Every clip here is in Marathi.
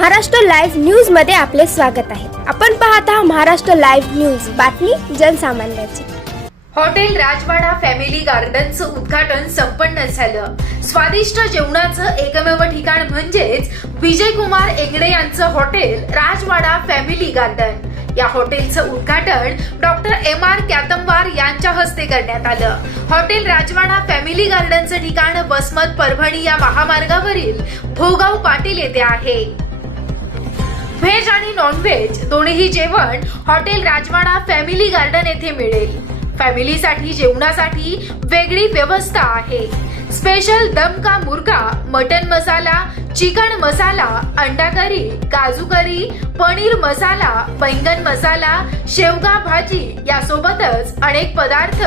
महाराष्ट्र लाईव्ह न्यूजमध्ये आपले स्वागत आहे. आपण पाहत आहात महाराष्ट्र लाईव्ह न्यूज. बातमी जनसामान्याची. हॉटेल राजवाडा फॅमिली गार्डनचं उद्घाटन संपन्न झालं. स्वादिष्ट जेवणाचं एकमेव ठिकाण म्हणजेच विजय कुमार एंगडे यांचं हॉटेल राजवाडा फॅमिली गार्डन. या हॉटेलचं उद्घाटन डॉक्टर एम आर कॅतंबार यांच्या हस्ते करण्यात आलं. हॉटेल राजवाडा फॅमिली गार्डनचं ठिकाण वसमत परभणी या महामार्गावरील भोगाव पाटील येथे आहे. व्हेज आणि नॉनव्हेज दोन्ही जेवण हॉटेल राजवाडा फॅमिली गार्डन येथे मिळेल. फॅमिलीसाठी जेवणासाठी वेगळी व्यवस्था आहे. स्पेशल दम का मुर्गा? चिकन मसाला अंडा करी काजू करी पनीर मसाला बैंगन मसाला शेवगा भाजी यासोबतच अनेक पदार्थ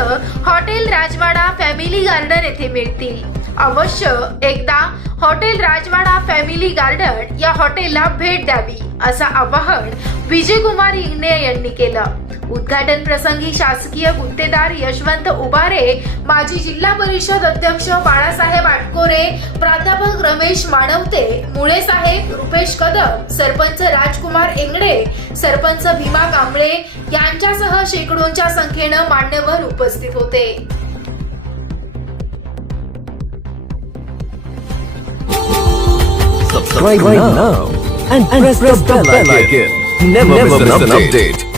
हॉटेल राजवाडा फॅमिली गार्डन येथे मिळतील. अवश्य एकदा हॉटेल राजवाडा फॅमिली गार्डन या हॉटेलला भेट द्यावी असं आवाहन विजयकुमार इंगणे यांनी केलं. उद्घाटन प्रसंगी शासकीय गुत्तेदार यशवंत उबारे माजी जिल्हा परिषद अध्यक्ष बाळासाहेब आटकोरे प्राध्यापक रमेश मानवते मुळे साहेब रुपेश कदम सरपंच राजकुमार एंगडे सरपंच भीमा कांबळे यांच्यासह शेकडोंच्या संख्येनं मान्यवर उपस्थित होते subscribe right now and, press, the bell icon. Never, miss an update.